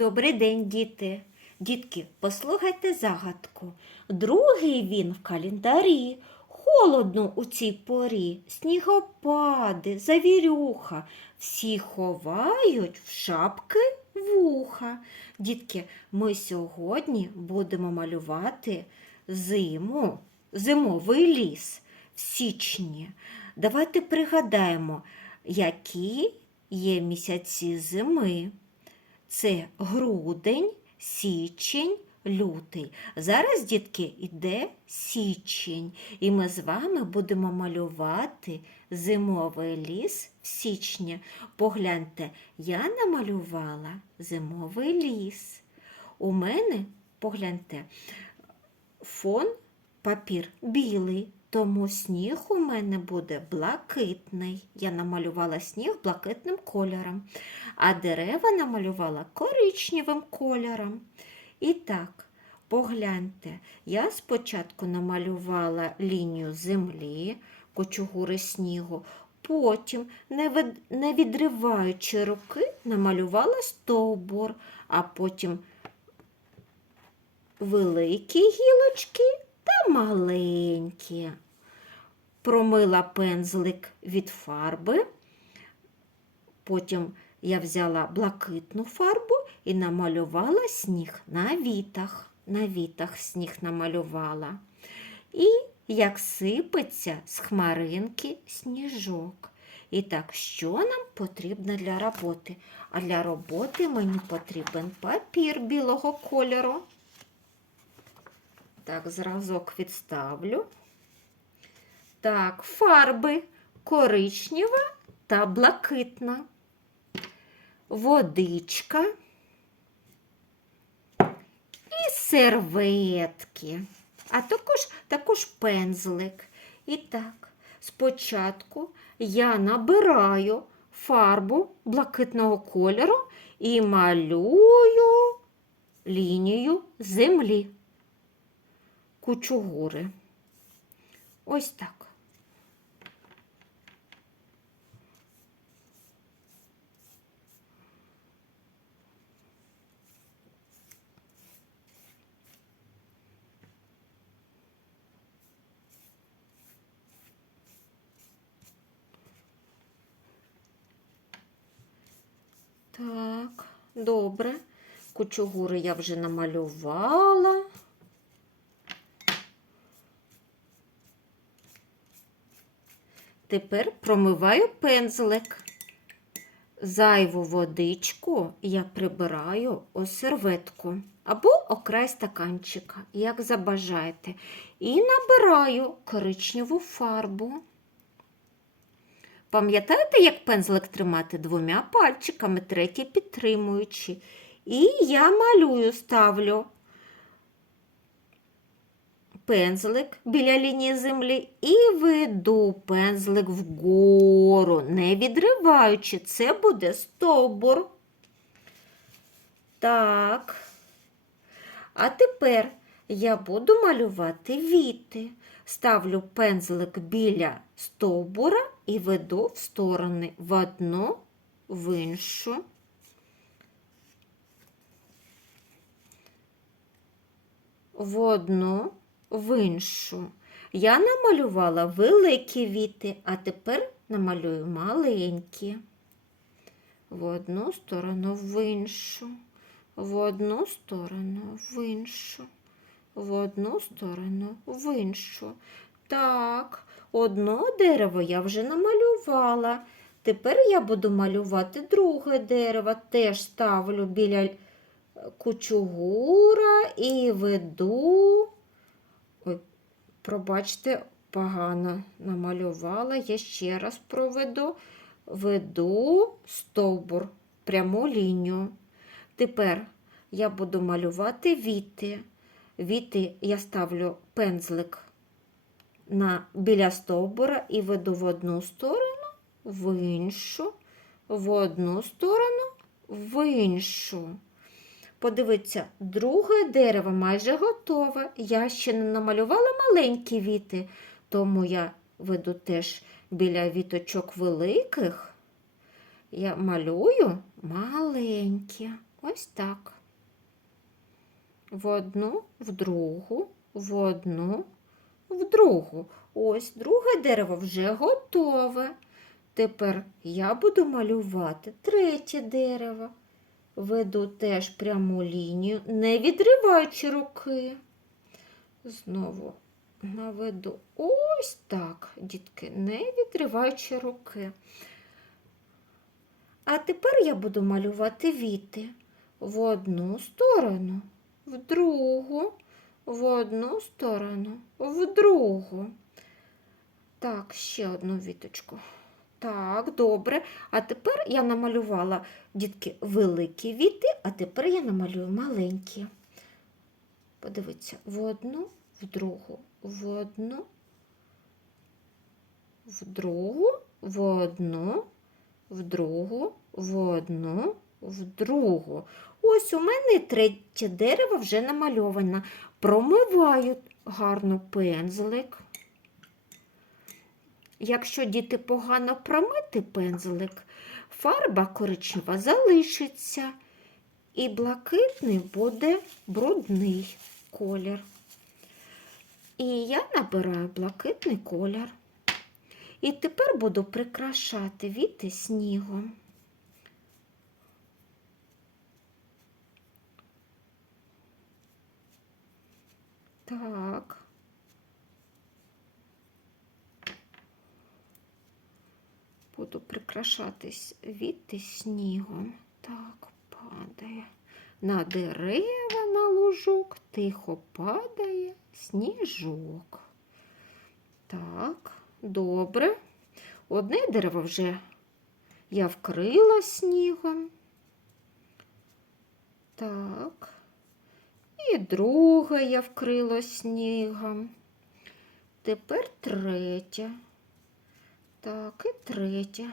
Добрий день, діти. Дітки, послухайте загадку. Другий він в календарі. Холодно у цій порі, снігопади, завірюха. Всі ховають в шапки вуха. Дітки, ми сьогодні будемо малювати зиму, зимовий ліс в січні. Давайте пригадаємо, які є місяці зими. Це грудень, січень, лютий. Зараз, дітки, іде січень, і ми з вами будемо малювати зимовий ліс в січні. Погляньте, я намалювала зимовий ліс. У мене, погляньте, фон папір білий, тому сніг у мене буде блакитний. Я намалювала сніг блакитним кольором, а дерева намалювала коричневим кольором. І так, погляньте, я спочатку намалювала лінію землі, кочугури снігу, потім, не, відриваючи руки, намалювала стовбур, а потім великі гілочки та маленькі. Промила пензлик від фарби, потім я взяла блакитну фарбу і намалювала сніг на вітах. На вітах сніг намалювала. І як сипеться з хмаринки сніжок. І так, що нам потрібно для роботи? А для роботи мені потрібен папір білого кольору. Так, зразок відставлю. Так, фарби. Коричнева та блакитна, водичка. І серветки, а також, також пензлик. І так, спочатку я набираю фарбу блакитного кольору і малюю лінію землі кучугури. Ось так. Так, добре. Кучугури я вже намалювала. Тепер промиваю пензлик. Зайву водичку я прибираю у серветку або окрай стаканчика, як забажаєте. І набираю коричневу фарбу. Пам'ятаєте, як пензлик тримати двома пальчиками, третій підтримуючи. І я малюю, ставлю пензлик біля лінії землі і веду пензлик вгору, не відриваючи. Це буде стовбур. Так. А тепер я буду малювати віти. Ставлю пензлик біля стовбура і веду в сторони в одну, в іншу. В одну, в іншу. Я намалювала великі віти, а тепер намалюю маленькі. В одну сторону, в іншу, в одну сторону, в іншу, в одну сторону, в іншу. Так, одно дерево я вже намалювала. Тепер я буду малювати друге дерево. Теж ставлю біля кучугура і веду. Пробачте, погано намалювала. Я ще раз проведу. Веду стовбур, пряму лінію. Тепер я буду малювати віти. Віти я ставлю пензлик на, біля стовбура і веду в одну сторону, в іншу, в одну сторону, в іншу. Подивіться, друге дерево майже готове. Я ще не намалювала маленькі віти, тому я веду теж біля віточок великих. Я малюю маленькі. Ось так. В одну, в другу, в одну, в другу. Ось друге дерево вже готове. Тепер я буду малювати третє дерево. Веду теж пряму лінію, не відриваючи руки. Знову наведу ось так, дітки, не відриваючи руки. А тепер я буду малювати віти в одну сторону, в другу, в одну сторону, в другу. Так, ще одну віточку. Так, добре. А тепер я намалювала, дітки, великі віти, а тепер я намалюю маленькі. Подивіться, в одну, в другу, в одну, в другу, в одну, в другу, в одну, в другу. Ось у мене третє дерево вже намальоване. Промиваю гарно пензлик. Якщо діти погано промити пензлик, фарба коричнева залишиться, і блакитний буде брудний колір. І я набираю блакитний колір. І тепер буду прикрашати віти снігом. Так. Буду прикрашатись віти снігом. Так, падає. На дерева на лужок тихо падає сніжок. Так, добре. Одне дерево вже я вкрила снігом. Так. І друге я вкрила снігом. Тепер третє. Так, і третє.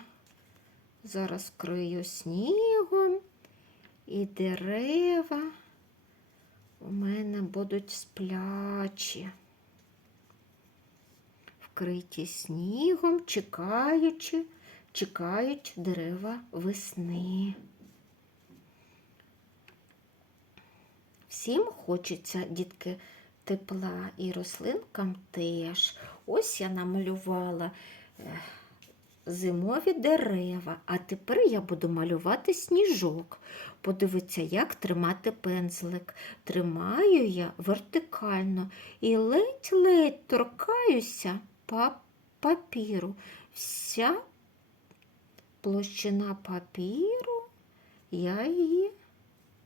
Зараз крию снігом, і дерева у мене будуть сплячі, вкриті снігом, чекаючи, чекають дерева весни. Всім хочеться, дітки, тепла і рослинкам теж. Ось я намалювала зимові дерева, а тепер я буду малювати сніжок. Подивіться, як тримати пензлик. Тримаю я вертикально і ледь-ледь торкаюся па- папіру. Вся площина папіру, я її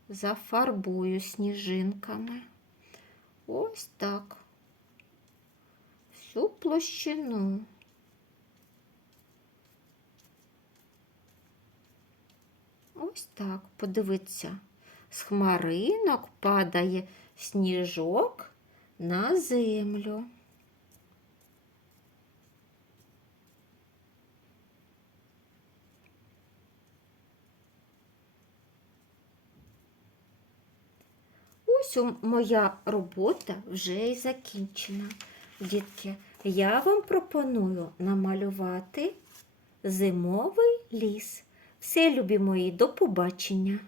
зафарбую сніжинками. Ось так. Всю площину. Ось так, подивіться, з хмаринок падає сніжок на землю. Ось моя робота вже і закінчена. Дітки, я вам пропоную намалювати зимовий ліс. Все, любі мої, до побачення!